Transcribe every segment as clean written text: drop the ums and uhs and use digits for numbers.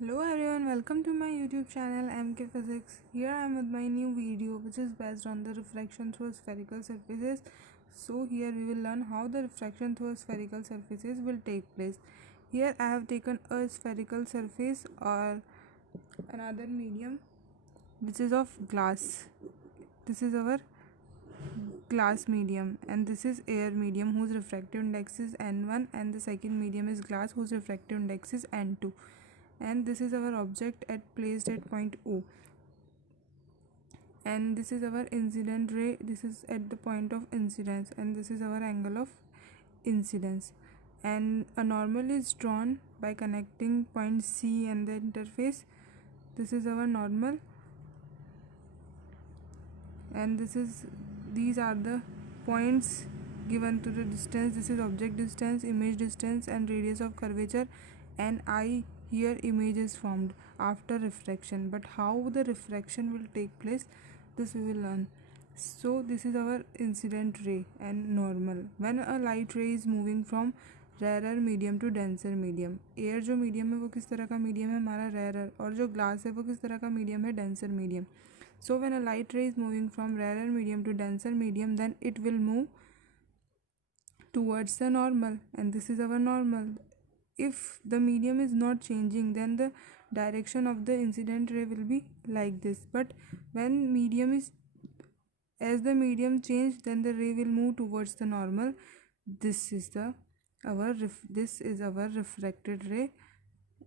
Hello everyone, welcome to my YouTube channel MK Physics. Here I am with my new video which is based on the refraction through spherical surfaces. So here we will learn how the refraction through spherical surfaces will take place. Here I have taken a spherical surface or another medium which is of glass. This is our glass medium and this is air medium whose refractive index is n1, and the second medium is glass whose refractive index is n2, and this is our object placed at point O, and this is our incident ray. This is at the point of incidence, and this is our angle of incidence. And a normal is drawn by connecting point C and the interface. This is our normal, and these are the points given to the distance. This is object distance, image distance, and radius of curvature. And I here image is formed after refraction, but how the refraction will take place, this we will learn. So this is our incident ray and normal. When a light ray is moving from rarer medium to denser medium, air जो medium है वो किस तरह का medium है हमारा rarer, और जो ग्लास है वो किस तरह का मीडियम है denser medium. So when a light ray is moving from rarer medium to denser medium, then it will move towards the normal, and this is our normal. If the medium is not changing, then the direction of the incident ray will be like this. But when as the medium change, then the ray will move towards the normal. This is our refracted ray,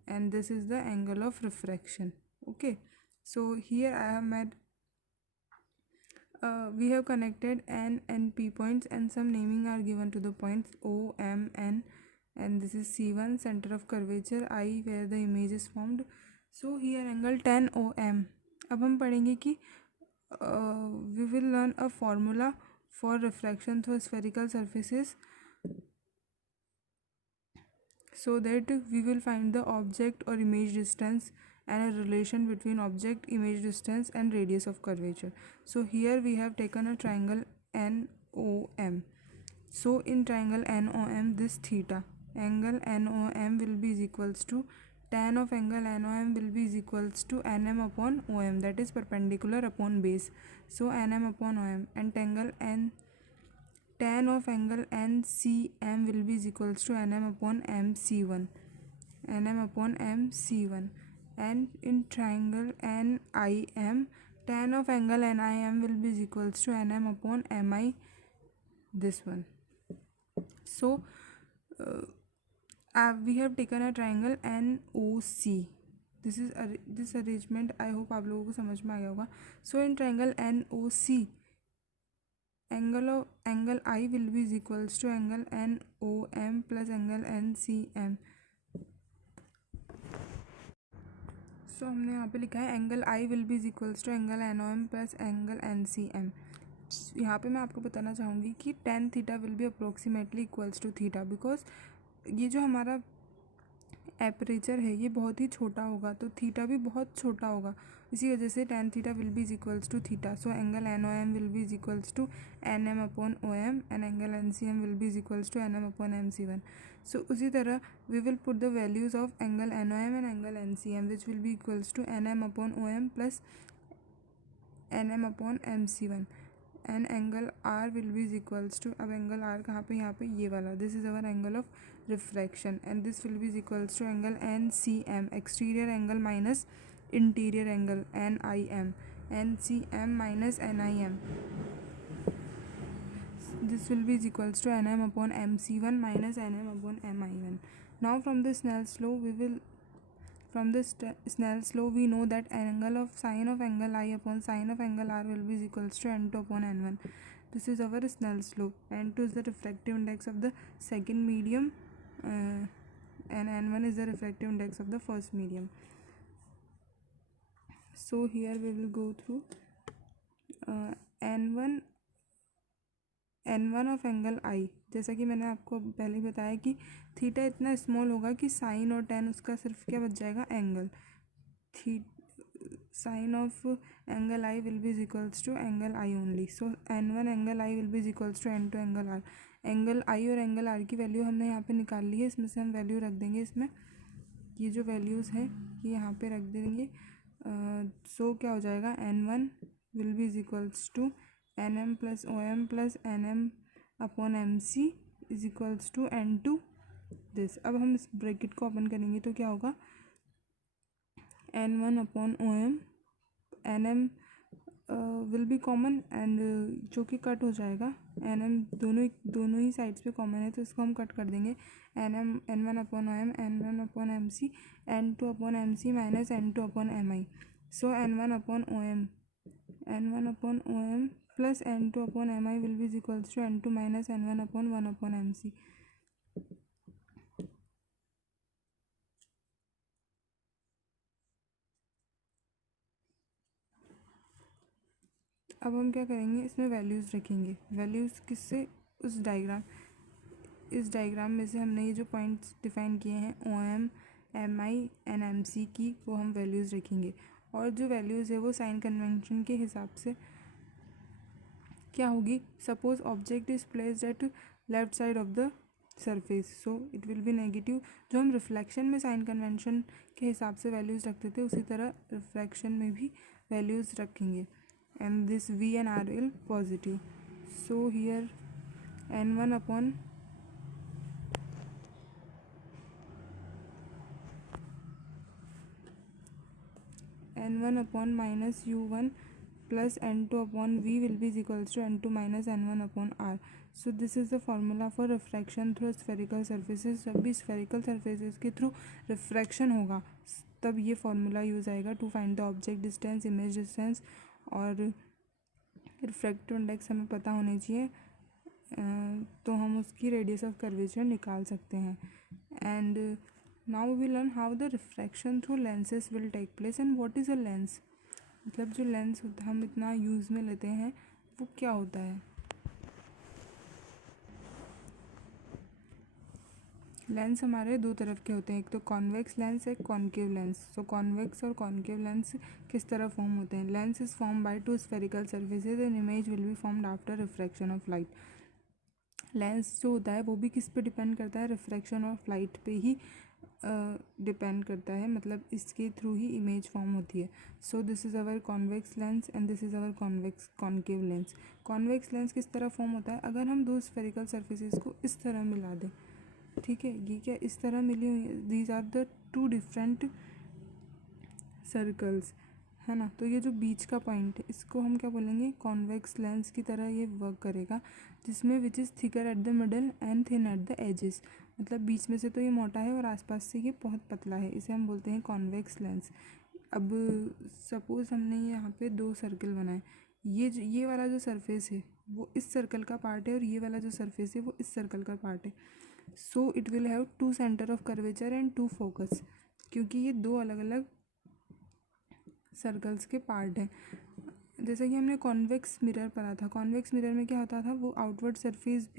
and this is the angle of refraction. Okay, so here I have made we have connected N and P points, and some naming are given to the points O, M, N, and this is C1, center of curvature, I, where the image is formed. So here angle 10 OM. अब हम पढ़ेंगे कि we will learn a formula for refraction through spherical surfaces, so that we will find the object or image distance and a relation between object, image distance, and radius of curvature. So here we have taken a triangle NOM. So in triangle NOM, this theta angle NOM will be is equals to tan of angle NOM will be is equals to NM upon OM, that is perpendicular upon base. So NM upon OM, and tan of angle NCM will be is equals to NM upon MC1, NM upon MC1. And in triangle NIM, tan of angle NIM will be is equals to NM upon MI, this one. So we have taken a triangle NOC. this arrangement I hope आप लोगों को समझ में आ गया होगा. So in triangle NOC, angle I will be is equals to angle NOM plus angle NCM. So हमने यहाँ पे लिखा है angle I will be is equals to angle NOM plus angle NCM. यहाँ पे मैं आपको बताना चाहूँगी कि tan theta will be approximately equals to theta, because ये जो हमारा एपरेचर है ये बहुत ही छोटा होगा, तो थीटा भी बहुत छोटा होगा. इसी वजह से tan theta will be is equals to theta. So angle NOM will be is equals to NM upon OM, and angle NCM will be is equals to NM upon MC1. So उसी तरह we will put the values of angle NOM and angle NCM which will be equals to NM upon OM plus NM upon MC1, and angle R will be is equals to, अब angle R कहाँ पे, यहाँ पे ये वाला, this is our angle of refraction, and this will be is equals to angle NCM, exterior angle minus interior angle NIM, NCM minus NIM, this will be is equals to NM upon MC1 minus NM upon MI1. Now from the Snell's law we know that angle of sine of angle I upon sine of angle R will be is equals to N2 upon N1. This is our Snell's law. N2 is the refractive index of the second medium, and N1 is the refractive index of the first medium. So here we will go through N1 of angle i. जैसा कि मैंने आपको पहले ही बताया कि theta इतना small होगा कि साइन और टेन उसका सिर्फ क्या बच जाएगा, angle. Sine of angle i will be is equals to angle i only. So N1 angle i will be is equals to N2 angle r. Angle i और एंगल आर की value हमने यहाँ पे निकाल ली है, इसमें से हम वैल्यू रख देंगे इसमें ये जो वैल्यूज़ हैं ये यहाँ पे रख देंगे। सो क्या हो जाएगा, N1 will be is equals to NM plus OM plus NM upon MC is equals to N2 this. अब हम इस ब्रैकेट को ओपन करेंगे तो क्या होगा, N1 upon OM, NM will be common and जो कि कट हो जाएगा, NM दोनों ही साइड्स पे कॉमन है तो इसको हम कट कर देंगे। N1 upon OM, N1 upon MC, N2 upon MC minus N2 upon MI। So N1 upon OM plus N2 upon MI will be equals to N2 minus N1 upon 1 upon MC। अब हम क्या करेंगे, इसमें values रखेंगे। Values किससे, इस diagram में से हमने ये जो पॉइंट्स डिफाइन किए हैं OM, MI एंड MC की, वो हम वैल्यूज़ रखेंगे। और जो वैल्यूज़ है वो साइन कन्वेंशन के हिसाब से क्या होगी, suppose object is placed at left side of the surface so it will be negative. जो हम रिफ्लेक्शन में साइन कन्वेंशन के हिसाब से वैल्यूज़ रखते थे उसी तरह रिफ्लेक्शन में भी वैल्यूज़ रखेंगे। And this V and R will positive. So here N1 upon minus U1 plus N2 upon V will be equals to N2 minus N1 upon R. So this is the formula for refraction through spherical surfaces. जब भी spherical surfaces के through refraction होगा तब ये formula use आएगा to find the object distance, image distance और refractive index हमें पता होने चाहिए तो हम उसकी रेडियस ऑफ कर्वेचर निकाल सकते हैं। And now we learn how the refraction through lenses will take place and what is a lens. मतलब जो लेंस हम इतना यूज़ में लेते हैं वो क्या होता है। लेंस हमारे दो तरफ के होते हैं, एक तो कॉन्वेक्स लेंस, एक कॉन्केव लेंस। सो कॉन्वेक्स और कॉन्केव लेंस किस तरह फॉर्म होते हैं, lens is form by two spherical surfaces and image will be formed after refraction of light. Lens जो होता है वो भी किस पे डिपेंड करता है, रिफ्रैक्शन ऑफ लाइट पे ही डिपेंड करता है, मतलब इसके थ्रू ही इमेज फॉर्म होती है। So this is our convex lens and this is our concave lens. Convex lens किस तरह फॉर्म होता है, अगर हम दो स्फेरिकल सर्फेसेज को इस तरह मिला दें, ठीक है, ये क्या इस तरह मिली हुई है, these are the two different circles, है ना। तो ये जो बीच का पॉइंट है इसको हम क्या बोलेंगे, कॉन्वेक्स लेंस की तरह ये वर्क करेगा, जिसमें which is thicker at the middle and thin at the edges. मतलब बीच में से तो ये मोटा है और आसपास से ये बहुत पतला है, इसे हम बोलते हैं कॉन्वेक्स लेंस। अब सपोज़ हमने यहाँ पे दो सर्कल बनाए, ये वाला जो सरफेस है वो इस सर्कल का पार्ट है और ये वाला जो सरफेस है वो इस सर्कल का पार्ट है। So it will have two centre of curvature and two focus, क्योंकि ये दो अलग अलग सर्कल्स के पार्ट हैं। जैसा कि हमने कॉन्वेक्स मिरर पढ़ा था, कॉन्वेक्स मिरर में क्या होता था, वो आउटवर्ड सरफेस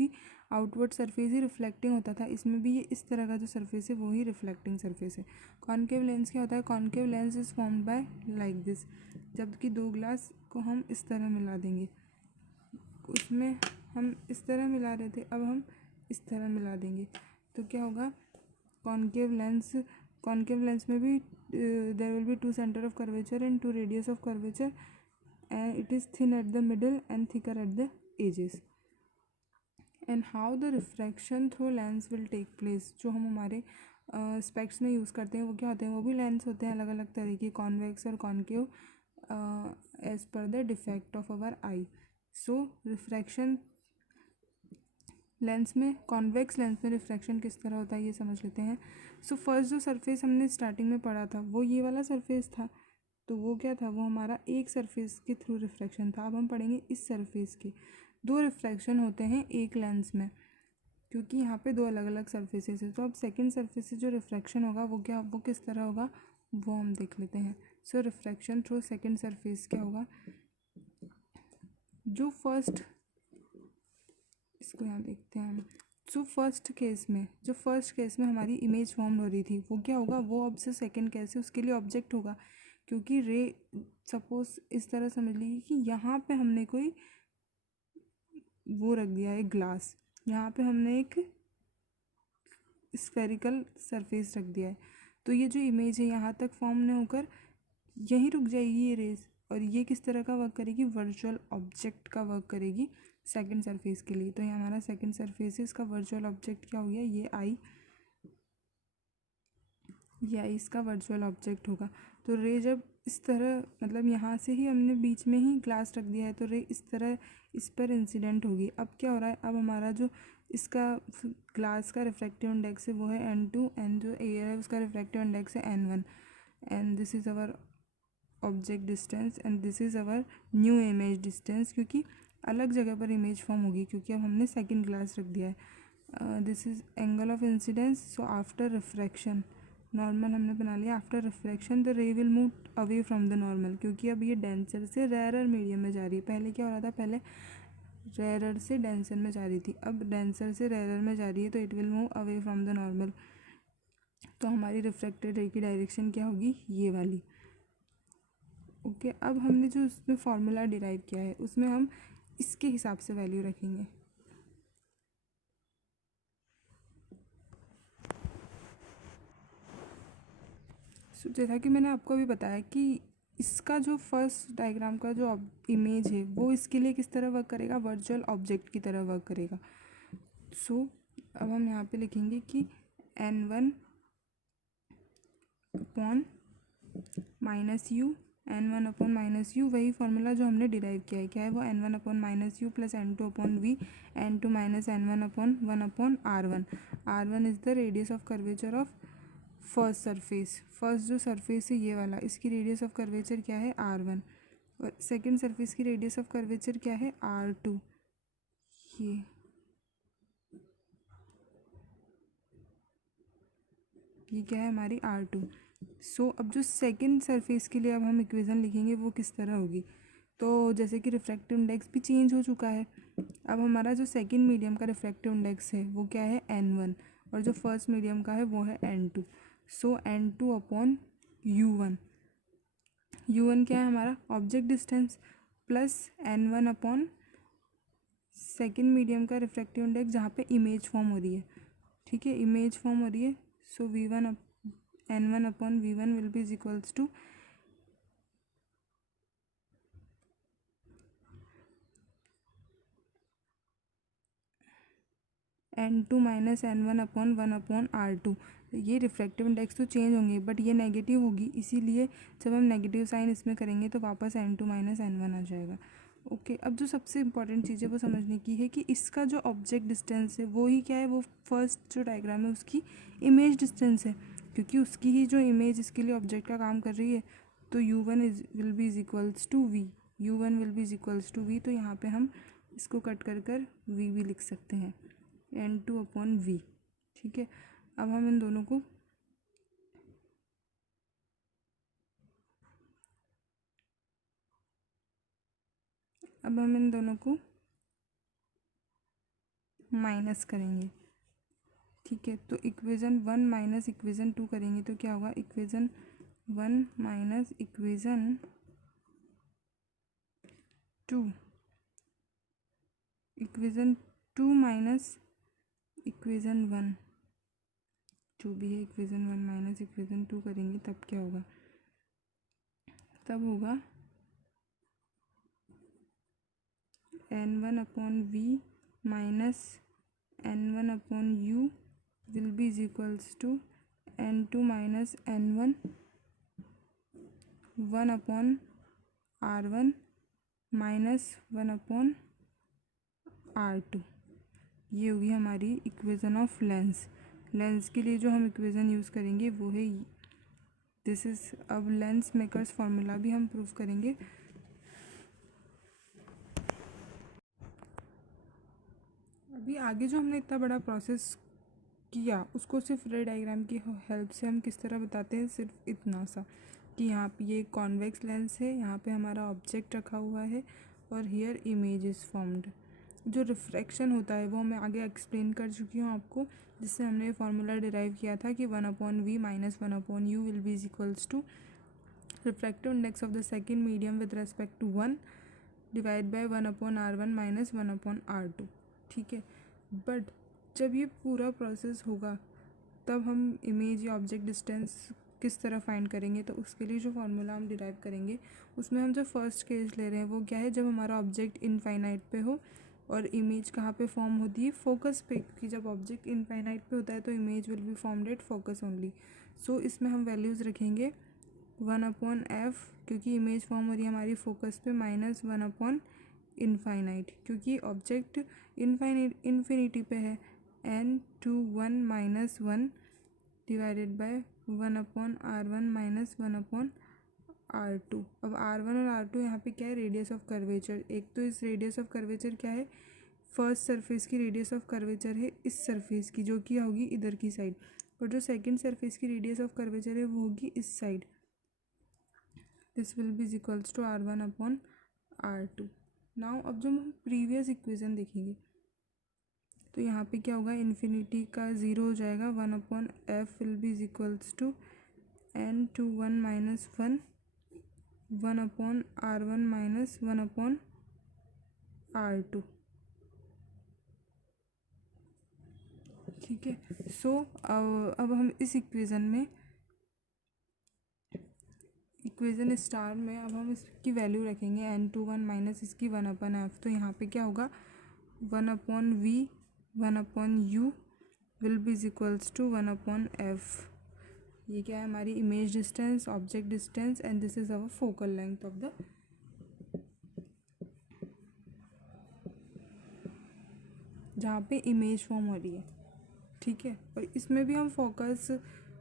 ही रिफ्लेक्टिंग होता था, इसमें भी ये इस तरह का जो सरफेस है वो ही रिफ्लेक्टिंग सरफेस है। कॉन्केव लेंस क्या होता है, concave lens is formed by like this, जबकि दो ग्लास को हम इस तरह मिला देंगे, उसमें हम इस तरह मिला रहे थे, अब हम इस तरह मिला देंगे तो क्या होगा, कॉन्केव लेंस में भी there will be two centre of curvature and two radius of curvature and it is thin at the middle and thicker at the edges. And how the refraction through lens will take place, जो हम हमारे स्पेक्ट्स में use करते हैं वो क्या होते हैं, वो भी लेंस होते हैं अलग अलग तरह की, कॉन्वेक्स और concave as per the defect of our eye. So refraction lens में, कॉन्वेक्स लेंस में रिफ्रैक्शन किस तरह होता है ये समझ लेते हैं। सो फर्स्ट जो सरफेस हमने स्टार्टिंग में पढ़ा था वो ये वाला सरफेस था, तो वो क्या था, वो हमारा एक सरफेस के थ्रू रिफ्रैक्शन था। अब हम पढ़ेंगे इस सरफेस के, दो रिफ्रैक्शन होते हैं एक लेंस में, क्योंकि यहाँ पे दो अलग अलग सरफेसेस है। तो अब सेकंड सरफेस से जो रिफ्रैक्शन होगा वो किस तरह होगा वो हम देख लेते हैं। सो रिफ्रैक्शन थ्रू सेकंड सरफेस क्या होगा, जो फर्स्ट, इसको यहाँ देखते हैं हम। सो फर्स्ट केस में हमारी इमेज फॉर्म हो रही थी, वो क्या होगा, वो अब से सेकेंड केस है उसके लिए ऑब्जेक्ट होगा, क्योंकि रे सपोज इस तरह समझ लीजिए कि यहाँ पे हमने कोई वो रख दिया है ग्लास, यहाँ पे हमने एक स्फेरिकल सरफेस रख दिया है, तो ये जो इमेज है यहाँ तक फॉर्म नहीं होकर यहीं रुक जाएगी ये रेज, और ये किस तरह का वर्क करेगी, वर्चुअल ऑब्जेक्ट का वर्क करेगी सेकंड सरफेस के लिए। तो ये हमारा सेकंड सरफेस है, इसका वर्चुअल ऑब्जेक्ट क्या हो गया, ये आई इसका वर्चुअल ऑब्जेक्ट होगा। तो रे जब इस तरह, मतलब यहाँ से ही हमने बीच में ही ग्लास रख दिया है, तो रे इस तरह इस पर इंसिडेंट होगी। अब क्या हो रहा है, अब हमारा जो इसका ग्लास का रिफ्रैक्टिव इंडेक्स है वो है n2, एंड जो एयर है उसका रिफ्रैक्टिव इंडेक्स है n1, and this is our object distance and this is our new image distance, क्योंकि अलग जगह पर इमेज फॉर्म होगी क्योंकि अब हमने सेकेंड ग्लास रख दिया है। This is angle of incidence. So after refraction, normal हमने बना लिया, आफ्टर रिफ्रैक्शन द रे will move away from the normal, क्योंकि अब ये डेंसर से रेयरर मीडियम में जा रही है। पहले क्या हो रहा था, पहले रेयरर से डेंसर में जा रही थी, अब डेंसर से रेयरर में जा रही है, तो it will move away from the normal. तो हमारी रिफ्रैक्टेड रे की डायरेक्शन क्या होगी, ये वाली। ओके अब हमने जो उसमें फॉर्मूला डिराइव किया है उसमें हम इसके हिसाब से वैल्यू रखेंगे। जैसा कि मैंने आपको अभी बताया कि इसका जो फर्स्ट डायग्राम का जो इमेज है वो इसके लिए किस तरह वर्क करेगा, वर्चुअल ऑब्जेक्ट की तरह वर्क करेगा। अब हम यहाँ पे लिखेंगे कि n1 upon minus u, n1 upon minus u, वही फॉर्मूला जो हमने डिराइव किया है, क्या है वो, n1 upon minus u plus n2 upon v, n2 minus n1 upon 1 upon r1। r1 is the radius of curvature of first surface. First जो surface है ये वाला, इसकी रेडियस ऑफ कर्वेचर क्या है, r1, और सेकंड सरफेस की radius of curvature क्या है, r2। ये क्या है हमारी r2। अब जो सेकंड सरफेस के लिए अब हम इक्वेशन लिखेंगे वो किस तरह होगी, तो जैसे कि रिफ्रैक्टिव इंडेक्स भी चेंज हो चुका है। अब हमारा जो सेकंड मीडियम का रिफ्रैक्टिव इंडेक्स है वो क्या है, n1, और जो फर्स्ट मीडियम का है वो है n2। n2 upon u1, u1 क्या है हमारा, object distance, plus n1 upon second medium का रिफ्रैक्टिव इंडेक्स जहाँ पे इमेज फॉर्म हो रही है, ठीक है, इमेज फॉर्म हो रही है। v1 n1 upon v1 will be is equals to n2 minus n1 upon 1 upon r2। ये रिफ्रैक्टिव इंडेक्स तो चेंज होंगे बट ये नेगेटिव होगी, इसीलिए जब हम नेगेटिव साइन इसमें करेंगे तो वापस n2 माइनस n1 आ जाएगा। ओके अब जो सबसे इम्पॉर्टेंट चीज़ है वो समझने की है कि इसका जो ऑब्जेक्ट डिस्टेंस है वो ही क्या है, वो फर्स्ट जो डायग्राम है उसकी इमेज डिस्टेंस है, क्योंकि उसकी ही जो इमेज इसके लिए ऑब्जेक्ट का काम कर रही है। तो u1 will be is equals to v, u1 will be is equals to v। तो यहाँ पे हम इसको कट कर v भी लिख सकते हैं, n2 अपॉन v, ठीक है। अब हम इन दोनों को माइनस करेंगे, ठीक है। तो इक्वेशन 1 माइनस इक्वेशन 2 करेंगे तो क्या होगा, equation 1 minus equation 2, equation 2 minus equation 1, जो भी है इक्वेशन 1 माइनस इक्वेशन 2 करेंगे तब क्या होगा, तब होगा n1 upon v minus n1 upon u will be is equals to n2 minus n1 1 upon r1 minus 1 upon r2। ये होगी हमारी इक्वेशन ऑफ लेंस। लेंस के लिए जो हम इक्वेशन यूज़ करेंगे वो है दिस इज़। अब लेंस मेकर्स फार्मूला भी हम प्रूव करेंगे। अभी आगे जो हमने इतना बड़ा प्रोसेस किया उसको सिर्फ रे डायग्राम की हेल्प से हम किस तरह बताते हैं, सिर्फ इतना सा कि यहाँ पे ये कॉन्वेक्स लेंस है, यहाँ पे हमारा ऑब्जेक्ट रखा हुआ है और हियर इमेज इज़ फॉर्म्ड। जो रिफ्रैक्शन होता है वो मैं आगे एक्सप्लेन कर चुकी हूँ आपको, जिससे हमने फार्मूला डिराइव किया था कि 1 upon v minus 1 upon u will be is equals to refractive index of the second medium with respect to 1 divide by 1 upon r1 minus 1 upon r2, ठीक है। बट जब ये पूरा प्रोसेस होगा तब हम इमेज या ऑब्जेक्ट डिस्टेंस किस तरह फाइंड करेंगे। तो उसके लिए जो फार्मूला हम डिराइव करेंगे उसमें हम जो फर्स्ट केस ले रहे हैं वो क्या है, जब हमारा ऑब्जेक्ट इनफाइनाइट पे हो और इमेज कहाँ पे फॉर्म होती है, फोकस पे, क्योंकि जब ऑब्जेक्ट इनफाइनाइट पे होता है तो image will be formed at focus only. So इसमें हम वैल्यूज़ रखेंगे 1/f, क्योंकि इमेज फॉर्म हो रही है हमारी फोकस पे, माइनस 1/, क्योंकि ऑब्जेक्ट इन्फिनिटी पे है, n/1 - 1 divided by 1/r1 - 1/r2। अब r1 और r2 यहाँ पे क्या है, रेडियस ऑफ कर्वेचर। एक तो इस रेडियस ऑफ कर्वेचर क्या है, फर्स्ट सरफेस की रेडियस ऑफ कर्वेचर है इस सरफेस की, जो कि होगी इधर की साइड, और जो सेकंड सरफेस की रेडियस ऑफ कर्वेचर है वो होगी इस side. This will be equals to r1/r2। Now अब जब हम प्रीवियस इक्वेशन देखेंगे तो यहाँ पे क्या होगा, इन्फिनिटी का 0 हो जाएगा, 1/f will be equals to n/1 - 1 1/r1 - 1/r2। ठीक है। सो अब हम इस इक्वेशन स्टार में अब हम इसकी वैल्यू रखेंगे n/1 माइनस इसकी 1/f। तो यहाँ पे क्या होगा, 1/v 1/u will be equals to 1/f। ये क्या है, हमारी image distance, object distance, and this is our focal length of the, जहाँ पे इमेज फॉर्म हो रही है। ठीक है, और इसमें भी हम फोकस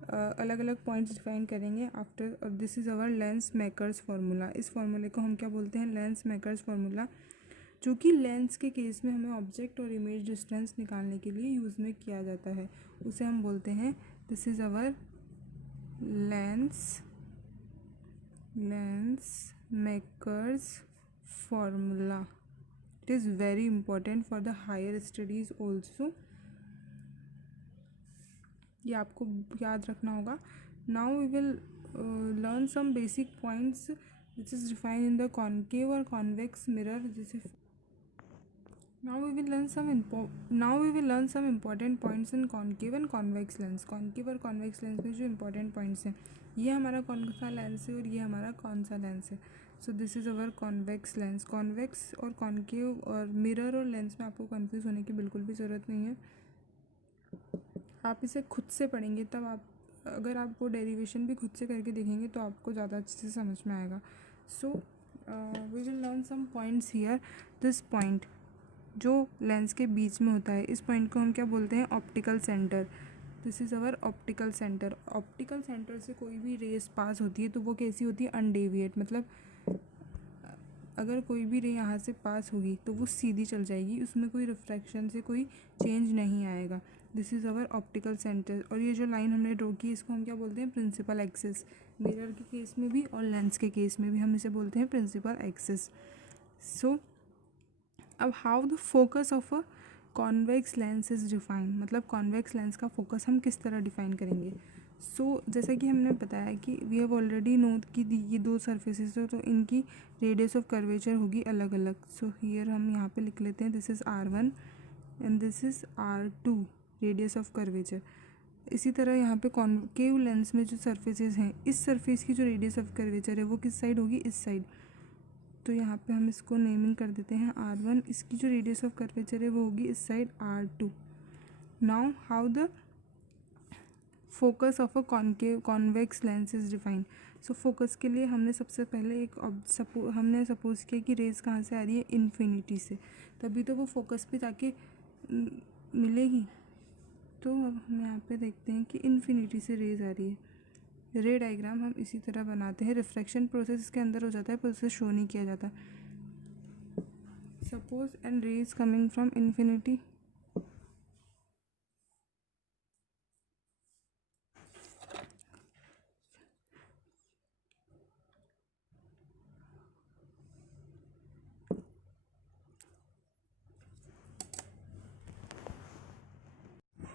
अलग अलग पॉइंट्स डिफाइन करेंगे आफ्टर। और this is our lens makers formula. इस फार्मूले को हम क्या बोलते हैं, लेंस मेकर्स फार्मूला, जो कि लेंस के केस में हमें ऑब्जेक्ट और इमेज डिस्टेंस निकालने के लिए यूज़ में किया जाता है। उसे हम बोलते हैं, this is our lens makers formula. It is very important for the higher studies also, ये आपको याद रखना होगा। Now we will learn some basic points which is defined in the concave और कॉन्वेक्स मिरर। जैसे now we will learn some important points in concave and convex lens. Concave और convex lens में जो इंपॉर्टेंट पॉइंट्स हैं, ये हमारा कौन सा लेंस है और ये हमारा कौन सा लेंस है। So this is our convex lens. Convex और कॉन्केव और मिरर और लेंस में आपको कंफ्यूज होने की बिल्कुल भी ज़रूरत नहीं है। आप इसे खुद से पढ़ेंगे तब आप, अगर आप वो डेरिवेशन भी खुद से करके देखेंगे तो आपको ज़्यादा अच्छे से समझ में आएगा। So we will learn some points here. This point जो लेंस के बीच में होता है, इस पॉइंट को हम क्या बोलते हैं, optical centre. This is our optical centre. Optical centre से कोई भी रेस पास होती है तो वो कैसी होती है, अनडेविएट, मतलब अगर कोई भी रे यहाँ से पास होगी तो वो सीधी चल जाएगी, उसमें कोई रिफ्रैक्शन से कोई चेंज नहीं आएगा। This is our optical centre. और ये जो लाइन हमने ड्रॉ की इसको हम क्या बोलते हैं, प्रिंसिपल एक्सिस। मिरर के केस में भी और लेंस के केस में भी हम इसे बोलते हैं प्रिंसिपल एक्सिस। सो अब how the focus of a convex lens is defined, मतलब कॉन्वेक्स लेंस का फोकस हम किस तरह डिफाइन करेंगे। सो जैसा कि हमने बताया कि वी हैव ऑलरेडी नोट कि ये दो सरफेसेस है तो इनकी रेडियस ऑफ कर्वेचर होगी अलग अलग। सो हियर हम यहाँ पे लिख लेते हैं, this is r1 and this is r2, radius of curvature. इसी तरह यहाँ पे कॉन्केव लेंस में जो सरफेसेस हैं, इस सरफेस की जो रेडियस ऑफ कर्वेचर है वो किस साइड होगी, इस साइड। तो यहाँ पे हम इसको नेमिंग कर देते हैं r1, इसकी जो रेडियस ऑफ कर्वेचर है वो होगी इस साइड र2। Now how the focus of a convex lens is defined. So focus के लिए हमने सबसे पहले हमने सपोज किया कि रेज कहाँ से आ रही है, इन्फिनिटी से, तभी तो वो फोकस पे जाके मिलेगी। तो अब हम यहाँ पे देखते हैं कि इन्फिनिटी से रेज आ रही है। रे डायग्राम हम इसी तरह बनाते हैं। रिफ्रैक्शन प्रोसेस इसके अंदर हो जाता है पर उसे शो नहीं किया जाता। Suppose and rays coming from infinity,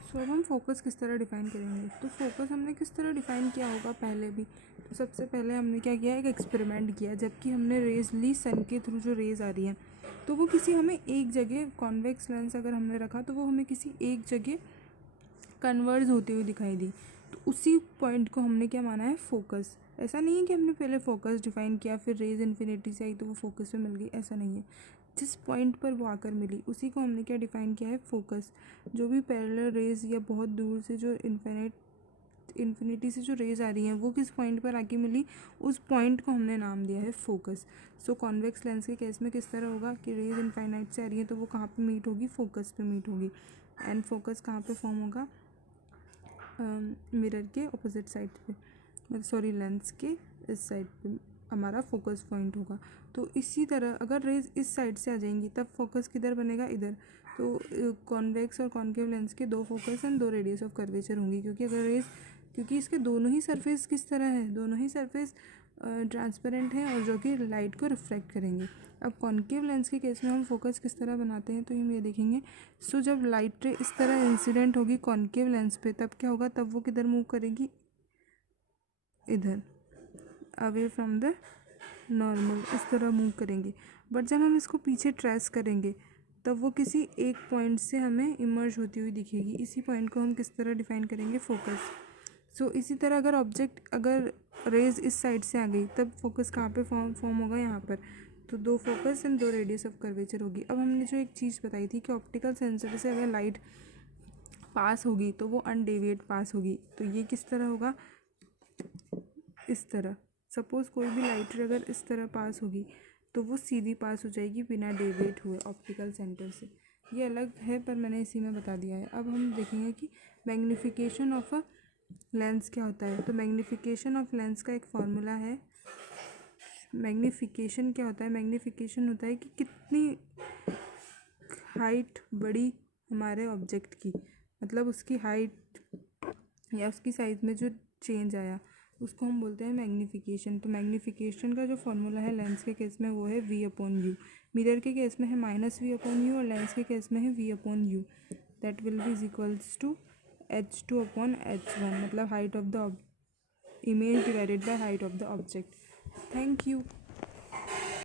तो अब हम फोकस किस तरह डिफाइन करेंगे। तो फोकस हमने किस तरह डिफाइन किया होगा पहले भी। तो सबसे पहले हमने क्या किया, एक एक्सपेरिमेंट किया। जबकि हमने रेज ली सन के थ्रू जो रेज आ रही है तो वो किसी हमें एक जगह, कॉन्वेक्स लेंस अगर हमने रखा तो वो हमें किसी एक जगह कन्वर्ज होती हुई दिखाई दी, तो उसी पॉइंट को हमने क्या माना है, फोकस। ऐसा नहीं है कि हमने पहले फोकस डिफाइन किया फिर रेज इन्फिनिटी से आई तो वो फोकस पे मिल गई, ऐसा नहीं है। जिस पॉइंट पर वो आकर मिली उसी को हमने क्या डिफाइन किया है, फोकस। जो भी पैरेलल रेज या बहुत दूर से जो इन्फिनिटी से जो रेज आ रही हैं वो किस पॉइंट पर आके मिली, उस पॉइंट को हमने नाम दिया है फोकस। सो कॉन्वेक्स लेंस के केस में किस तरह होगा कि रेज इनफाइनाइट से आ रही है तो वो कहाँ पे मीट होगी, फोकस पे मीट होगी। एंड फोकस कहाँ पे फॉर्म होगा, मिरर के ऑपोजिट साइड पे, सॉरी लेंस के इस साइड पे हमारा फोकस पॉइंट होगा। तो इसी तरह अगर रेज इस साइड से आ जाएंगी तब फोकस किधर बनेगा, इधर। तो कॉन्वेक्स और कॉन्केव लेंस के दो फोकस एंड दो रेडियस ऑफ कर्वेचर होंगी, क्योंकि इसके दोनों ही सरफेस किस तरह है, दोनों ही सरफेस ट्रांसपेरेंट है और जो कि लाइट को रिफ्लेक्ट करेंगे। अब कॉन्केव लेंस के केस में हम फोकस किस तरह बनाते हैं तो हम ये देखेंगे। सो जब लाइट रे इस तरह इंसिडेंट होगी कॉन्केव लेंस पे तब क्या होगा, तब वो किधर मूव करेगी, इधर, अवे फ्रॉम द नॉर्मल, इस तरह मूव करेंगे। बट जब हम इसको पीछे ट्रेस करेंगे तब वो किसी एक पॉइंट से हमें इमर्ज होती हुई दिखेगी। इसी पॉइंट को हम किस तरह डिफाइन करेंगे, फोकस। सो इसी तरह अगर रेज इस साइड से आ गई तब फोकस कहाँ पे फॉर्म होगा, यहाँ पर। तो दो फोकस एंड दो रेडियस ऑफ कर्वेचर होगी। अब हमने जो एक चीज़ बताई थी कि ऑप्टिकल सेंसर से अगर लाइट पास होगी तो वो अनडेविएट पास होगी। तो ये किस तरह होगा, इस तरह। सपोज़ कोई भी लाइट अगर इस तरह पास होगी तो वो सीधी पास हो जाएगी बिना डेविएट हुए ऑप्टिकल सेंटर से। ये अलग है पर मैंने इसी में बता दिया है। अब हम देखेंगे कि मैग्नीफिकेशन ऑफ अ लेंस क्या होता है। तो मैग्नीफिकेशन ऑफ लेंस का एक फॉर्मूला है। मैग्नीफिकेशन क्या होता है, मैग्नीफिकेशन होता है कि कितनी हाइट बड़ी हमारे ऑब्जेक्ट की, मतलब उसकी हाइट या उसकी साइज में जो चेंज आया उसको हम बोलते हैं मैग्नीफिकेशन। तो मैग्नीफिकेशन का जो फॉर्मूला है लेंस के केस में वो है v/u। मिरर के केस में है -v/u और लेंस के केस में है v/u। That will be is equals to h2/h1, मतलब height of the image divided by height of the object. Thank you.